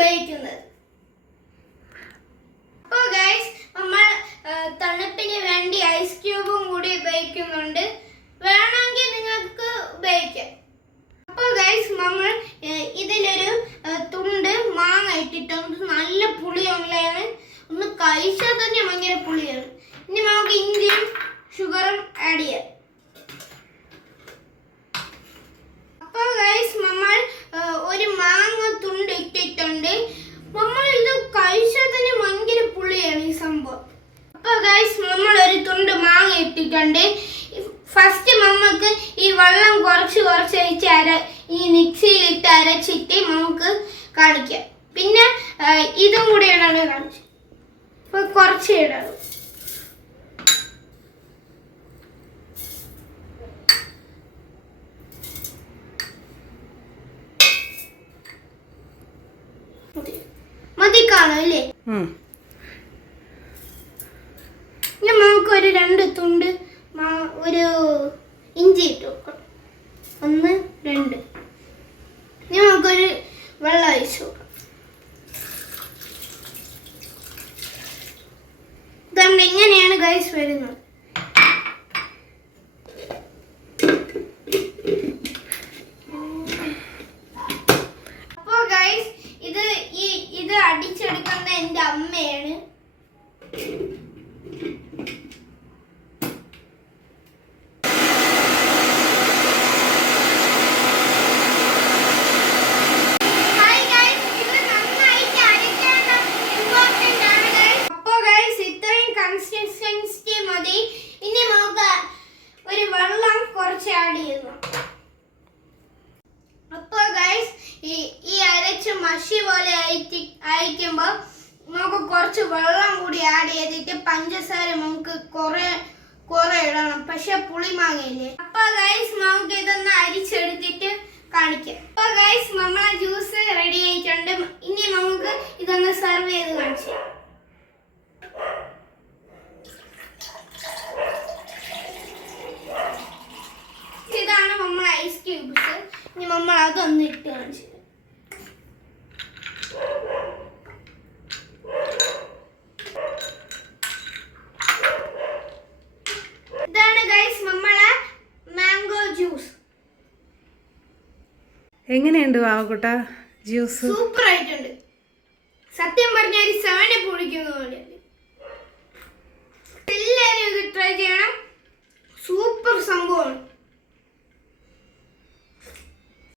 ഉപയോഗിക്കുന്നത്. അപ്പോൾ ഗൈസ് നമ്മൾ തണുപ്പിന് വേണ്ടി ഐസ് ക്യൂബും കൂടി ഉപയോഗിക്കുന്നുണ്ട്. വേണമെങ്കിൽ നിങ്ങൾക്ക് ഉപയോഗിക്കാം. അപ്പോൾ ഗൈസ് നമ്മൾ ഇതിലൊരു തുണ്ട് മാങ്ങ ഇട്ടിട്ടുണ്ട്. നല്ല പുളിയുള്ളതാണ്. ഒന്ന് കഴിച്ചാൽ തന്നെ ഭയങ്കര പുളിയാണ്. ഇനി നമുക്ക് ഇഞ്ചിയും ഷുഗറും ആഡ് ചെയ്യാം. അപ്പോൾ ഗൈസ് നമ്മൾ ഒരു മാങ്ങ തുണ്ട് ഇട്ടിട്ടുണ്ട്. നമ്മൾ ഇത് കഴിച്ചാൽ തന്നെ ഭയങ്കര പുളിയാണ് ഈ സംഭവം. അപ്പോൾ ഗൈസ് നമ്മൾ ഒരു തുണ്ട് മാങ്ങ ഇട്ടിട്ടുണ്ട്. ഫസ്റ്റ് നമുക്ക് ഈ വെള്ളം കുറച്ച് ഒഴിച്ച് ഈ മിക്സിയിലിട്ട് അരച്ചിട്ട് നമുക്ക് കാണിക്കാം. പിന്നെ ഇതും കൂടി ഇടാണ് കാണിച്ചത്. അപ്പോൾ കുറച്ച് ഇടാം. മതി കാണും അല്ലേ? ഇനി നമുക്ക് ഒരു 2 തുണ്ട് ഒരു ഇഞ്ചി ഇട്ടു. 1 2. ഇനി നമുക്കൊരു വെള്ളം ഒഴിച്ചു കൊടുക്കാം. ഇതുകൊണ്ട് ഇങ്ങനെയാണ് ഗൈസ് വരുന്നത്. അപ്പോൾ ഗൈസ് ഇത് അടിച്ചെടുക്കുന്ന എൻ്റെ അമ്മയാണ്. അപ്പോൾ ഗൈസ് ഈ അരച്ച മഷി പോലെ അയക്കുമ്പോൾ നമുക്ക് കുറച്ച് വെള്ളം കൂടി ആഡ് ചെയ്തിട്ട് പഞ്ചസാര നമുക്ക് കുറെ ഇടണം. പക്ഷെ പുളി മാങ്ങയില്ലേ. അപ്പോൾ ഗൈസ് നമുക്ക് ഇതൊന്ന് അരിച്ചെടുത്തിട്ട് കാണിക്കാം. അപ്പോൾ ഗൈസ് നമ്മളെ ജ്യൂസ് റെഡി ആയിട്ടുണ്ട്. ഇനി നമുക്ക് ഇതൊന്ന് സെർവ് ചെയ്ത് കാണിച്ചു. ഇതാണ് നമ്മൾ ഐസ് ക്യൂബ്സ്. ഇനി നമ്മൾ അതൊന്ന് ഇട്ട് കാണിച്ചു. ഇതാണ് ഗൈസ് നമ്മളെ മാംഗോ ജ്യൂസ്. എങ്ങനെയുണ്ട് വാവക്കുട്ട ജ്യൂസ്? സൂപ്പർ ആയിട്ടുണ്ട്. സത്യം പറഞ്ഞാൽ 7 കുടിക്കുന്ന പോലെ.